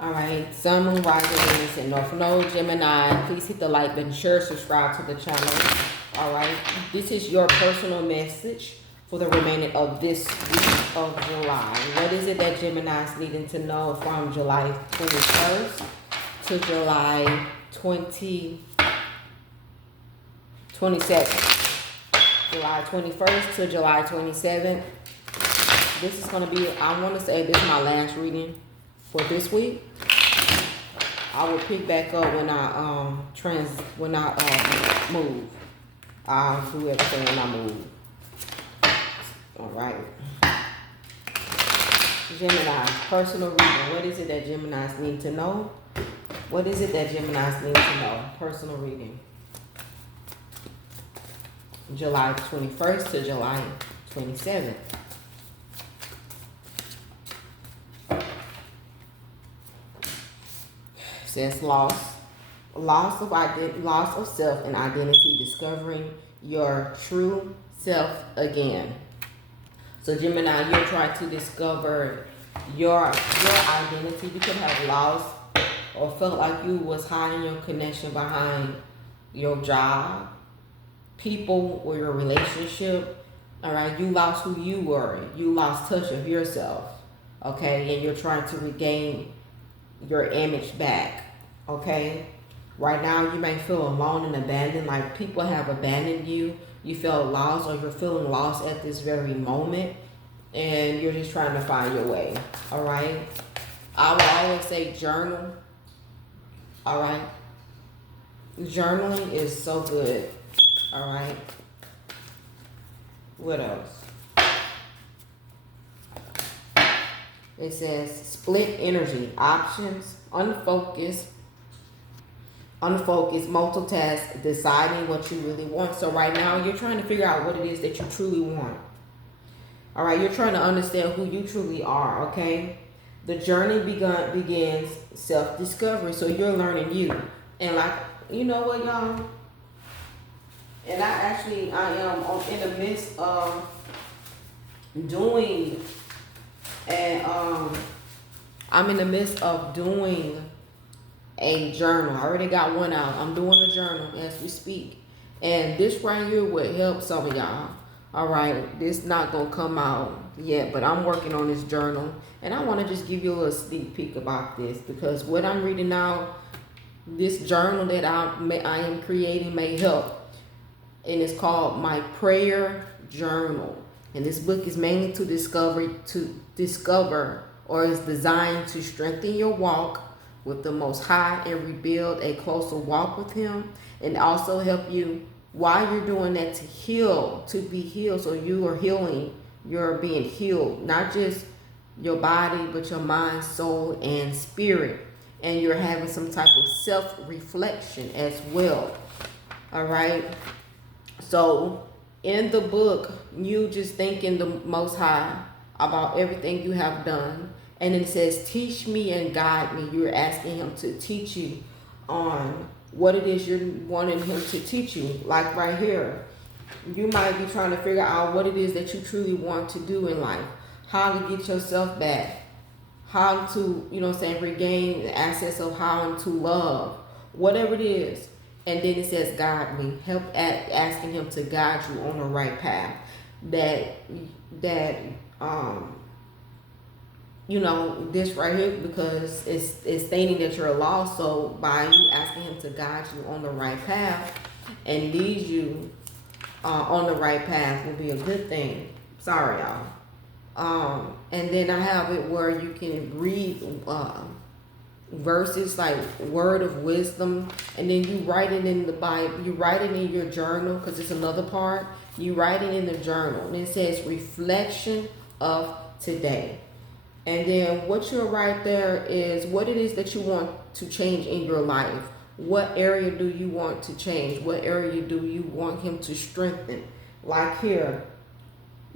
All right, Sun, Moon, Rising, Venus, and North Node, Gemini. Please hit the like button, share, subscribe to the channel. All right, this is your personal message for the remainder of this week of July. What is it that Gemini is needing to know from July 21st to July 27th? July 21st to July 27th. This is going to be, I want to say this is my last reading for this week. I will pick back up when I move. I'll do everything when I move. All right. Gemini, personal reading. What is it that Geminis need to know? What is it that Geminis need to know? Personal reading. July 21st to July 27th. Says loss of self and identity, discovering your true self again. So Gemini, you're trying to discover your identity. You could have lost or felt like you was hiding your connection behind your job, people, or your relationship. All right, you lost who you were. You lost touch of yourself. Okay, and you're trying to regain your image back. Okay, right now you may feel alone and abandoned, like people have abandoned you. You feel lost, or you're feeling lost at this very moment, and you're just trying to find your way. All right, I will always say journal. All right, journaling is so good. All right, what else? It says split energy, options, unfocused, multitask, deciding what you really want. So right now you're trying to figure out what it is that you truly want. All right, you're trying to understand who you truly are, okay? The journey begins self-discovery. So you're learning you. And like, you know what, y'all? And I am in the midst of doing, and I'm in the midst of doing a journal. I already got one out. I'm doing a journal as we speak. And this right here would help some of y'all. All right, this not going to come out yet, but I'm working on this journal. And I want to just give you a little sneak peek about this, because what I'm reading now, this journal that I am creating may help. And it's called My Prayer Journal. And this book is mainly to discover, or is designed to strengthen your walk with the Most High and rebuild a closer walk with Him, and also help you while you're doing that to heal, to be healed. So you are healing, you're being healed, not just your body, but your mind, soul, and spirit. And you're having some type of self-reflection as well. All right. So in the book, you just thanking the Most High about everything you have done. And it says, teach me and guide me. You're asking Him to teach you on what it is you're wanting Him to teach you. Like right here, you might be trying to figure out what it is that you truly want to do in life. How to get yourself back. How to, regain the access of how to love. Whatever it is. And then it says, guide me. Help asking Him to guide you on the right path. This right here, because it's stating that you're lost. So by you asking Him to guide you on the right path and lead you on the right path will be a good thing. Sorry, y'all. And then I have it where you can read verses like word of wisdom, and then you write it in the Bible. You write it in your journal, because it's another part. You write it in the journal, and it says reflection of today. And then what you'll write there is what it is that you want to change in your life. What area do you want to change? What area do you want Him to strengthen? Like here,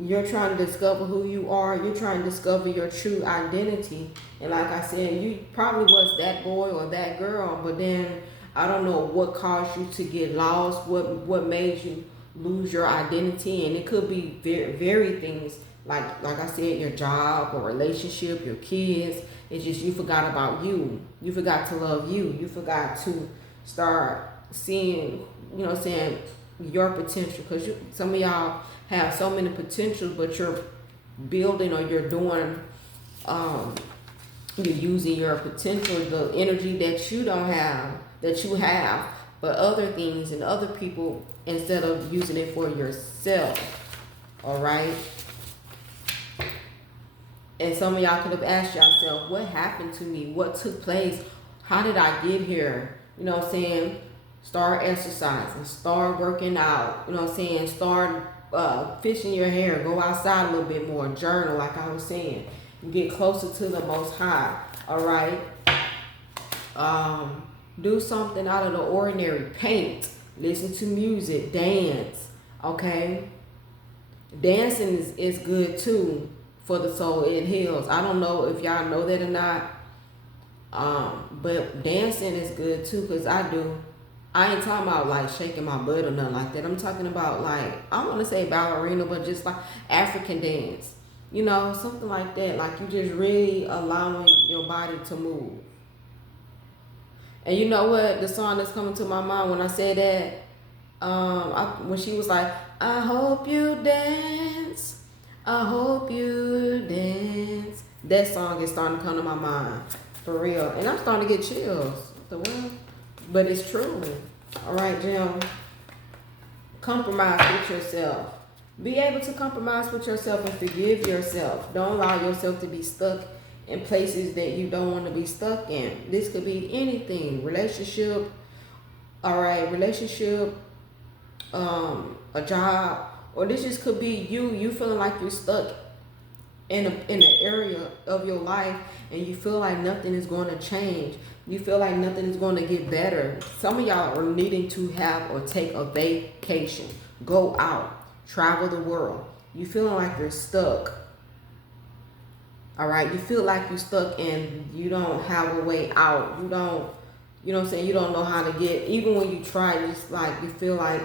you're trying to discover who you are. You're trying to discover your true identity. And like I said, you probably was that boy or that girl, but then I don't know what caused you to get lost, what made you lose your identity. And it could be very things like I said, your job or relationship, your kids. It's just you forgot about you. You forgot to love you. You forgot to start seeing, your potential. Because some of y'all have so many potentials, but you're building or you're doing, you're using your potential, the energy that you don't have, that you have, but other things and other people instead of using it for yourself. All right. And some of y'all could have asked yourself, what happened to me? What took place? How did I get here? You know what I'm saying? Start exercising. Start working out. You know what I'm saying? Start fixing your hair. Go outside a little bit more. Journal, like I was saying. Get closer to the Most High. All right? Do something out of the ordinary. Paint. Listen to music. Dance. Okay? Dancing is good too. For the soul, it heals. I don't know if y'all know that or not. But dancing is good too, because I do. I ain't talking about like shaking my butt or nothing like that. I'm talking about like, I want to say ballerina, but just like African dance. Something like that. Like you just really allowing your body to move. And you know what? The song that's coming to my mind when I said that, when she was like, I hope you dance. I hope you dance. That song is starting to come to my mind. For real. And I'm starting to get chills. The world. But it's true. Alright, Jim. Compromise with yourself. Be able to compromise with yourself and forgive yourself. Don't allow yourself to be stuck in places that you don't want to be stuck in. This could be anything. Relationship. Alright, relationship. A job. Or this just could be you feeling like you're stuck in an area of your life and you feel like nothing is going to change. You feel like nothing is going to get better. Some of y'all are needing to have or take a vacation. Go out. Travel the world. You feeling like you're stuck. All right? You feel like you're stuck and you don't have a way out. You don't, you know what I'm saying? You don't know how to get, even when you try, it's like you feel like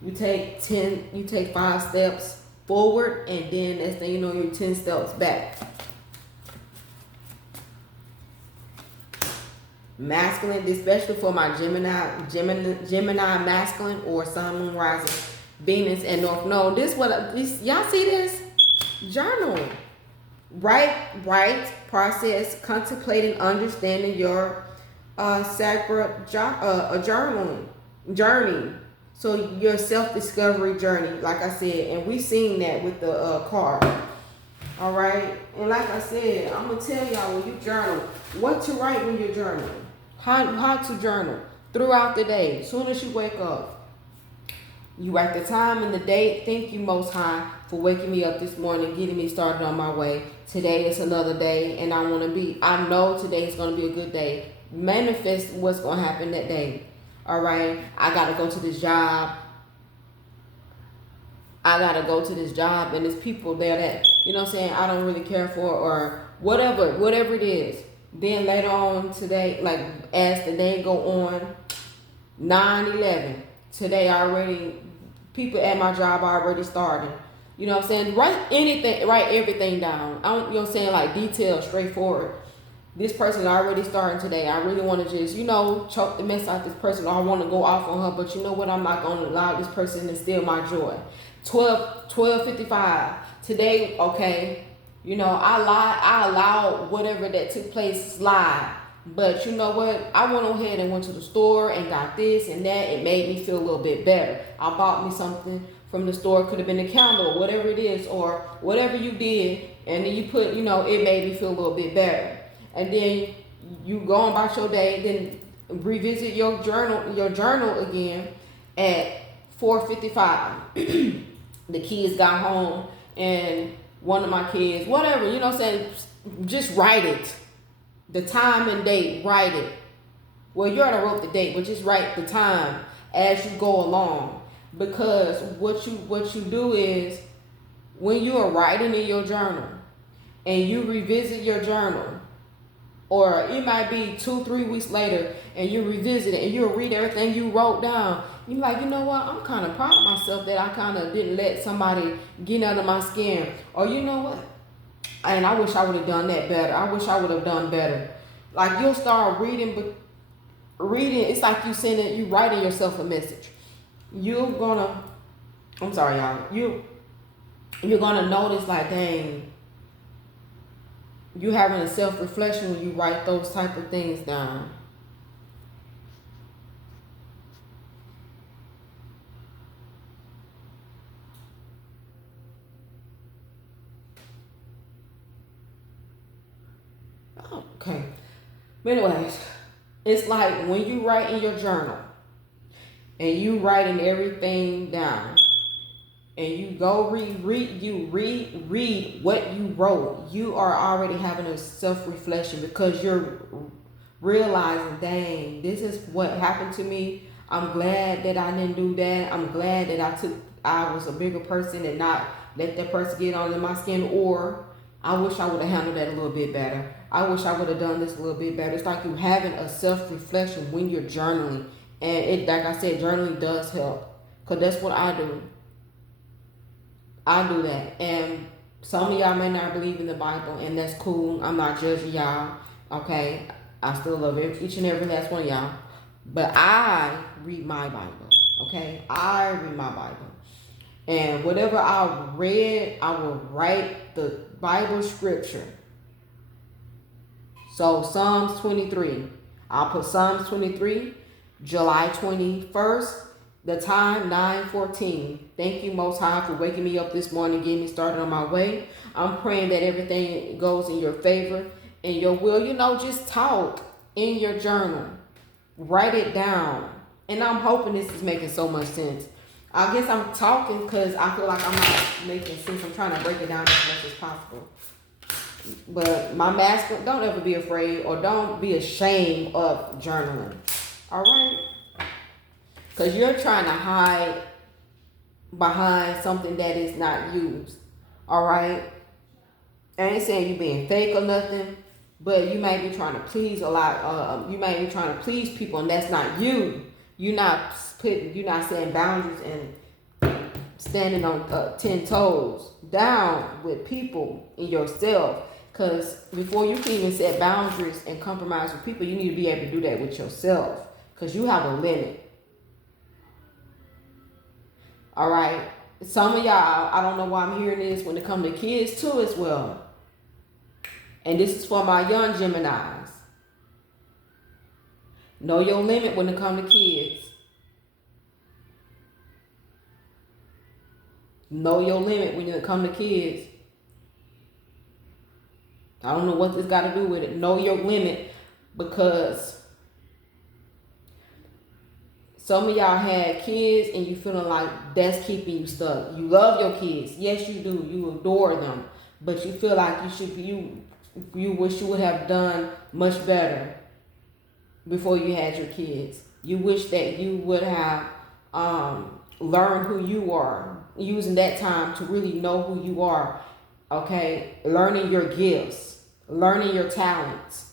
you take 5 steps forward, and then next thing you know, you're 10 steps back. Masculine, especially for my Gemini masculine or Sun, Moon, Rising, Venus, and North Node. Y'all see this? Journal. Write, process, contemplating, understanding your sacred journey. So your self-discovery journey, like I said, and we seen that with the card. All right, and like I said, I'm gonna tell y'all when you journal, what to write when you're journaling, how to journal throughout the day. As soon as you wake up, you write the time and the date. Thank you, Most High, for waking me up this morning, getting me started on my way. Today is another day, and I know today is gonna be a good day. Manifest what's gonna happen that day. All right, I got to go to this job. And there's people there that, you know what I'm saying, I don't really care for, or whatever it is. Then later on today, like as the day go on, 9/11, today people at my job are already starting. You know what I'm saying? Write everything down. I don't, you know what I'm saying, like detailed, straightforward. This person already starting today. I really want to just, choke the mess out of this person. Or I want to go off on her. But you know what? I'm not going to allow this person to steal my joy. 12:55. Today, okay. I allowed whatever that took place slide. But you know what? I went ahead and went to the store and got this and that. It made me feel a little bit better. I bought me something from the store. It could have been a candle or whatever it is. Or whatever you did. And then you put, it made me feel a little bit better. And then you go on about your day, then revisit your journal again at 4:55. The kids got home and one of my kids, whatever, you know what I'm saying, just write it. The time and date, write it. Well, you already wrote the date, but just write the time as you go along. Because what you do is, when you are writing in your journal and you revisit your journal, Or it might be 2-3 weeks later and you revisit it and you'll read everything you wrote down. You're like, you know what? I'm kind of proud of myself that I kind of didn't let somebody get under my skin. Or you know what? And I wish I would have done that better. I wish I would have done better. Like you'll start reading, but reading, it's like you writing yourself a message. I'm sorry, y'all. You're gonna notice like, dang, you having a self-reflection when you write those type of things down. Okay. But anyways, it's like when you write in your journal and you writing everything down and you go read what you wrote, you are already having a self-reflection because you're realizing, dang, this is what happened to me. I'm glad that I didn't do that. I'm glad that I was a bigger person and not let that person get under my skin. Or I wish I would have handled that a little bit better. I wish I would have done this a little bit better. It's like you having a self-reflection when you're journaling. And it, like I said, journaling does help. Because that's what I do. I do that. And some of y'all may not believe in the Bible, and that's cool. I'm not judging y'all. Okay? I still love each and every last one of y'all. But I read my Bible. Okay? I read my Bible. And whatever I read, I will write the Bible scripture. So Psalms 23. I'll put Psalms 23, July 21st, the time 9:14. Thank you, Most High, for waking me up this morning, getting me started on my way. I'm praying that everything goes in your favor and your will. Just talk in your journal. Write it down. And I'm hoping this is making so much sense. I guess I'm talking because I feel like I'm not making sense. I'm trying to break it down as much as possible. But my masculine, don't ever be afraid or don't be ashamed of journaling. All right? Because you're trying to hide behind something that is not used. All right? I ain't saying you being fake or nothing, but you may be trying to please a lot. You may be trying to please people, and that's not you. You're not setting boundaries and standing on 10 toes down with people and yourself. Because before you can even set boundaries and compromise with people, you need to be able to do that with yourself. Because you have a limit. All right? Some of y'all, I don't know why I'm hearing this when it comes to kids too as well. And this is for my young Geminis. Know your limit when it comes to kids. Know your limit when it comes to kids. I don't know what this got to do with it. Know your limit, because some of y'all had kids and you feeling like that's keeping you stuck. You love your kids. Yes, you do. You adore them. But you feel like you wish you would have done much better before you had your kids. You wish that you would have learned who you are, using that time to really know who you are. Okay, learning your gifts, learning your talents.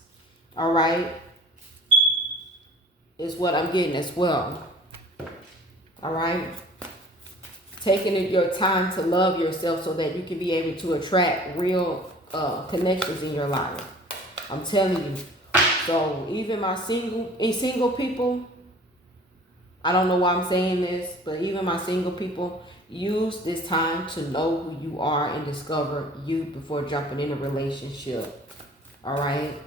All right, is what I'm getting as well. All right, taking your time to love yourself so that you can be able to attract real connections in your life. I'm telling you. So even my single people, I don't know why I'm saying this, but even my single people, use this time to know who you are and discover you before jumping in a relationship. All right?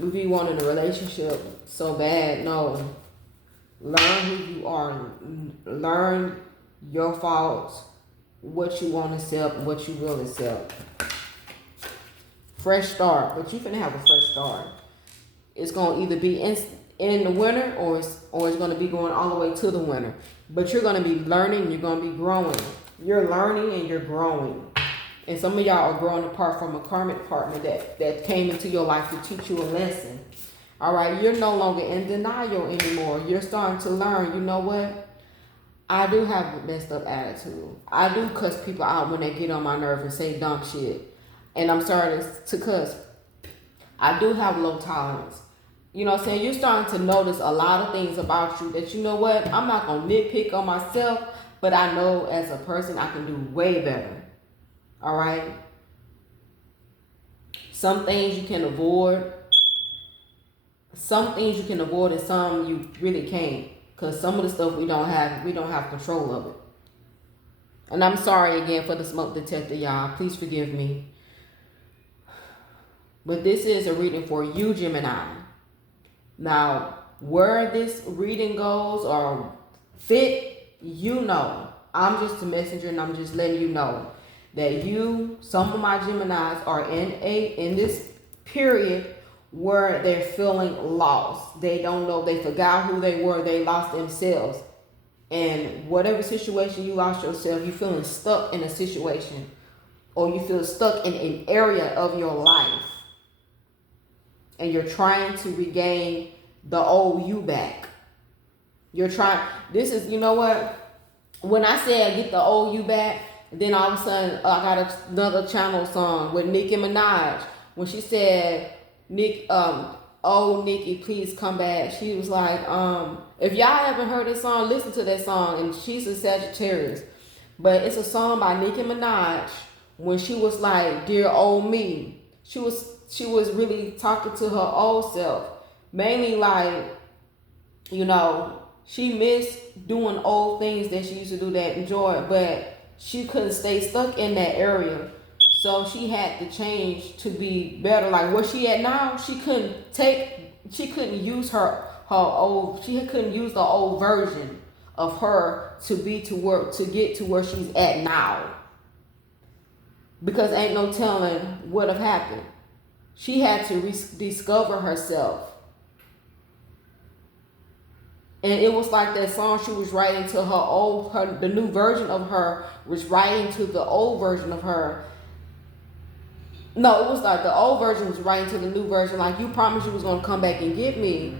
If you want in a relationship so bad, no. Learn who you are. Learn your faults, what you won't accept, what you will accept. Fresh start, but you finna have a fresh start. It's gonna either be in the winter or it's going to be going all the way to the winter. But you're going to be learning, you're going to be growing. You're learning and you're growing. And some of y'all are growing apart from a karmic partner that came into your life to teach you a lesson. All right, you're no longer in denial anymore. You're starting to learn, you know what? I do have a messed up attitude. I do cuss people out when they get on my nerves and say dumb shit. And I'm starting to cuss. I do have low tolerance. You know what I'm saying? You're starting to notice a lot of things about you that, you know what, I'm not going to nitpick on myself, but I know as a person I can do way better. All right? Some things you can avoid. Some things you can avoid and some you really can't. Because some of the stuff we don't have control of it. And I'm sorry again for the smoke detector, y'all. Please forgive me. But this is a reading for you, Gemini. Now, where this reading goes or fit, you know. I'm just a messenger and I'm just letting you know that some of my Geminis are in this period where they're feeling lost. They don't know, they forgot who they were, they lost themselves. And whatever situation you lost yourself, you're feeling stuck in a situation or you feel stuck in an area of your life. And you're trying to regain the old you back. You know what? When I say I get the old you back, then all of a sudden I got another channel song with Nicki Minaj. When she said, oh Nicki, please come back. She was like, if y'all haven't heard this song, listen to that song. And she's a Sagittarius. But it's a song by Nicki Minaj when she was like, dear old me. She was really talking to her old self. Mainly like, you know, she missed doing old things that she used to do that enjoyed, but she couldn't stay stuck in that area. So she had to change to be better. Like where she at now, she couldn't use the old version of her to get to where she's at now. Because ain't no telling what have happened. She had to discover herself. And it was like that song she was writing to the new version of her was writing to the old version of her. No, it was like the old version was writing to the new version, like, you promised you was going to come back and get me.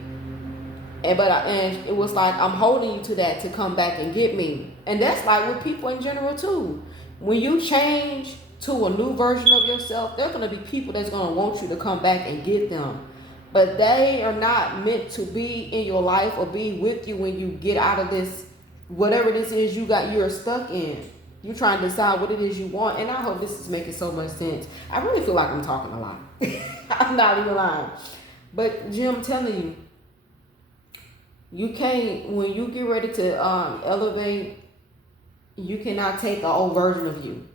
And it was like, I'm holding you to that to come back and get me. And that's like with people in general too. When you change to a new version of yourself, there are going to be people that's going to want you to come back and get them. But they are not meant to be in your life or be with you when you get out of this, whatever this is you're stuck in. You're trying to decide what it is you want. And I hope this is making so much sense. I really feel like I'm talking a lot. I'm not even lying. But Jim, I'm telling you, you can't, when you get ready to elevate, you cannot take an old version of you.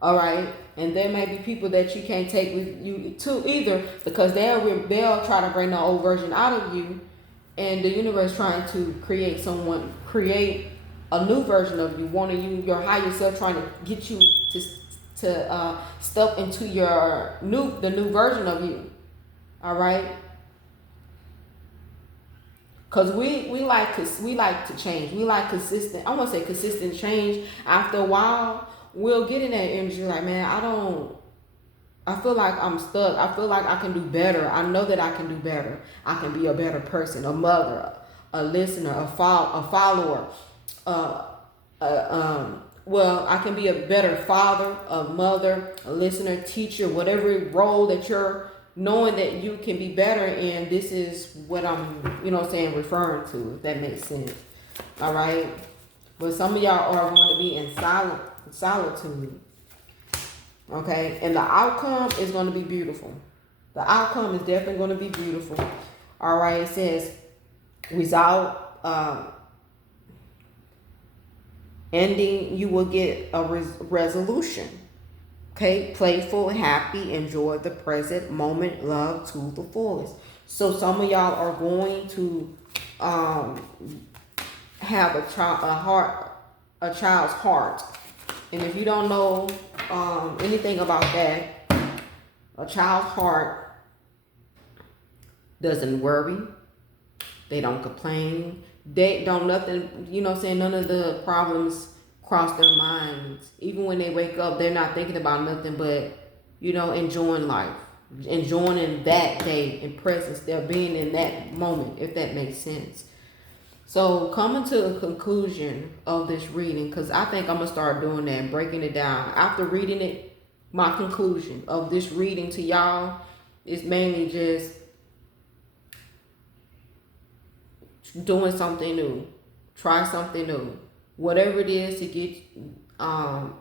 All right? And there may be people that you can't take with you too either, because they'll try to bring the old version out of you, and the universe trying to create a new version of you, wanting you, your higher self trying to get you to step into the new version of you. All right? Because we like to change. We like consistent. I want to say consistent change. After a while, we'll get in that energy like, man, I feel like I'm stuck. I feel like I can do better. I know that I can do better. I can be a better person, a mother, a listener, a follower. I can be a better father, a mother, a listener, teacher, whatever role that you're knowing that you can be better in. This is what I'm, referring to, if that makes sense. All right. But some of y'all are going to be in solitude. Okay. And the outcome is going to be beautiful. The outcome is definitely going to be beautiful. All right. It says, without ending, you will get a resolution. Okay, playful, happy, enjoy the present moment, love to the fullest. So some of y'all are going to have a child's heart. And if you don't know anything about that, a child's heart doesn't worry. They don't complain. They don't nothing, none of the problems cross their minds. Even when they wake up, they're not thinking about nothing but, enjoying life, enjoying in that day in presence. They're being in that moment, if that makes sense. So coming to the conclusion of this reading, because I think I'm going to start doing that and breaking it down. After reading it, my conclusion of this reading to y'all It's mainly just doing something new. Try something new. Whatever it is to get um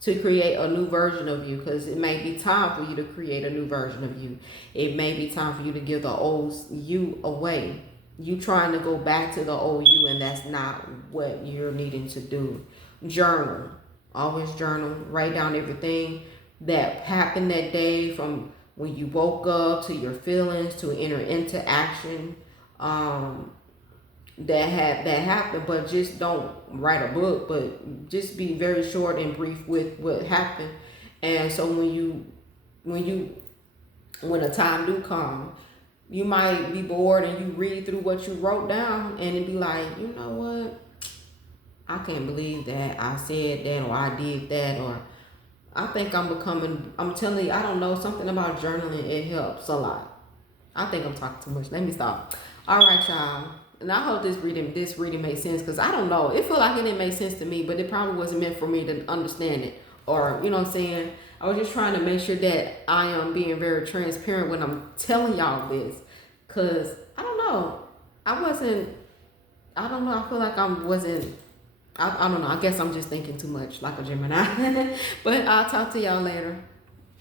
to create a new version of you, because it may be time for you to create a new version of you. It may be time for you to give the old you away. You trying to go back to the old you, and that's not what you're needing to do. Journal. Always journal. Write down everything that happened that day, from when you woke up to your feelings to enter into action. That happened, but just don't write a book, but just be very short and brief with what happened. And so when the time do come, you might be bored and you read through what you wrote down, and it be like, you know what, I can't believe that I said that, or I did that, or I think I'm telling you, I don't know, something about journaling, it helps a lot. I think I'm talking too much. Let me stop. All right, y'all. And I hope this reading made sense, because I don't know. It feel like it didn't make sense to me, but it probably wasn't meant for me to understand it. Or, you know what I'm saying? I was just trying to make sure that I am being very transparent when I'm telling y'all this. Because, I don't know. I don't know. I feel like I don't know. I guess I'm just thinking too much, like a Gemini. But I'll talk to y'all later.